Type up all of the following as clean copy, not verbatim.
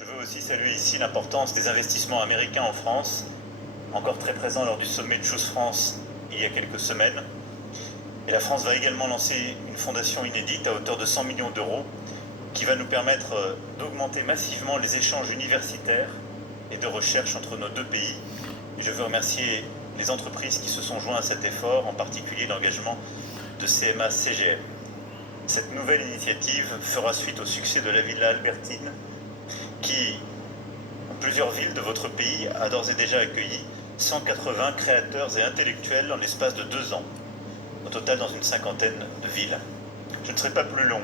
Je veux aussi saluer ici l'importance des investissements américains en France, encore très présents lors du sommet de Choose France il y a quelques semaines. Et la France va également lancer une fondation inédite à hauteur de 100 millions d'euros qui va nous permettre d'augmenter massivement les échanges universitaires et de recherche entre nos deux pays. Et je veux remercier les entreprises qui se sont joints à cet effort, en particulier l'engagement de CMA-CGM. Cette nouvelle initiative fera suite au succès de la Villa Albertine qui, en plusieurs villes de votre pays, a d'ores et déjà accueilli 180 créateurs et intellectuels en l'espace de 2 ans, au total dans une cinquantaine de villes. Je ne serai pas plus long,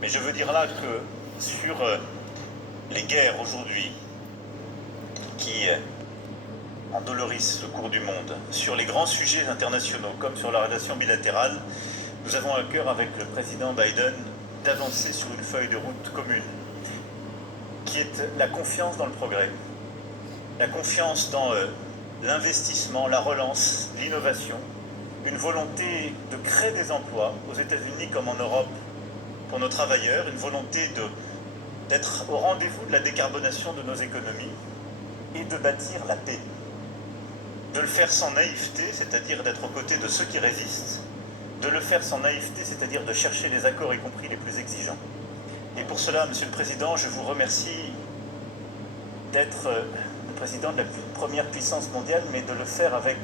mais je veux dire là que sur les guerres aujourd'hui qui endolorissent le cours du monde, sur les grands sujets internationaux comme sur la relation bilatérale, nous avons à cœur avec le président Biden d'avancer sur une feuille de route commune qui est la confiance dans le progrès, la confiance dans l'investissement, la relance, l'innovation, une volonté de créer des emplois aux États-Unis comme en Europe pour nos travailleurs, une volonté d'être au rendez-vous de la décarbonation de nos économies et de bâtir la paix. De le faire sans naïveté, c'est-à-dire d'être aux côtés de ceux qui résistent, de le faire sans naïveté, c'est-à-dire de chercher les accords, y compris les plus exigeants. Et pour cela, Monsieur le Président, je vous remercie d'être le président de la première puissance mondiale, mais de le faire avec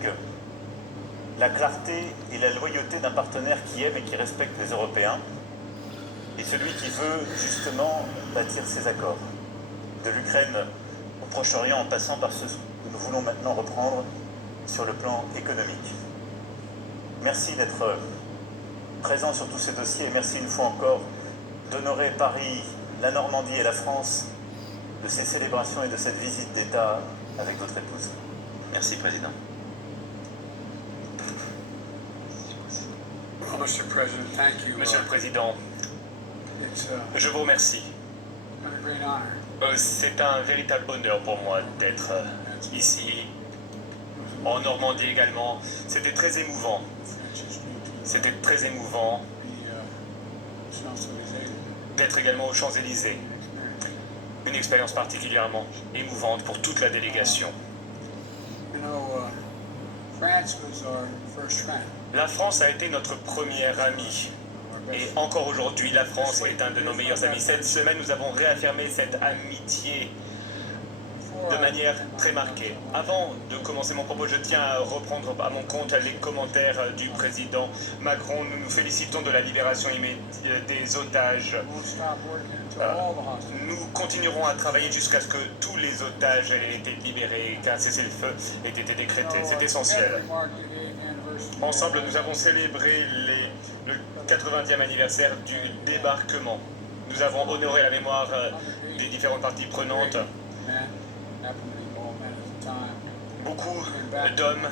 la clarté et la loyauté d'un partenaire qui aime et qui respecte les Européens, et celui qui veut justement bâtir ces accords, de l'Ukraine au Proche-Orient en passant par ceux que nous voulons maintenant reprendre sur le plan économique. Merci d'être présent sur tous ces dossiers et merci une fois encore d'honorer Paris, la Normandie et la France de ces célébrations et de cette visite d'État avec votre épouse. Merci, Président. Mr. President, thank you. Monsieur le Président, It's je vous remercie. a great honor. C'est un véritable honneur pour moi d'être ici, en Normandie également. C'était très émouvant. C'était très émouvant d'être également aux Champs-Élysées. Une expérience particulièrement émouvante pour toute la délégation. You know, France was our first friend. La France a été notre première amie. Et encore aujourd'hui, la France est un de nos meilleurs amis. Cette semaine, nous avons réaffirmé cette amitié de manière très marquée. Avant de commencer mon propos, je tiens à reprendre à mon compte les commentaires du président Macron. Nous nous félicitons de la libération immédiate des otages. Won't stop working until all the hostages. Nous continuerons à travailler jusqu'à ce que tous les otages aient été libérés, qu'un cessez-le-feu ait été décrété. C'est essentiel. Ensemble, nous avons célébré le 80e anniversaire du débarquement. Nous avons honoré la mémoire des différentes parties prenantes. Beaucoup d'hommes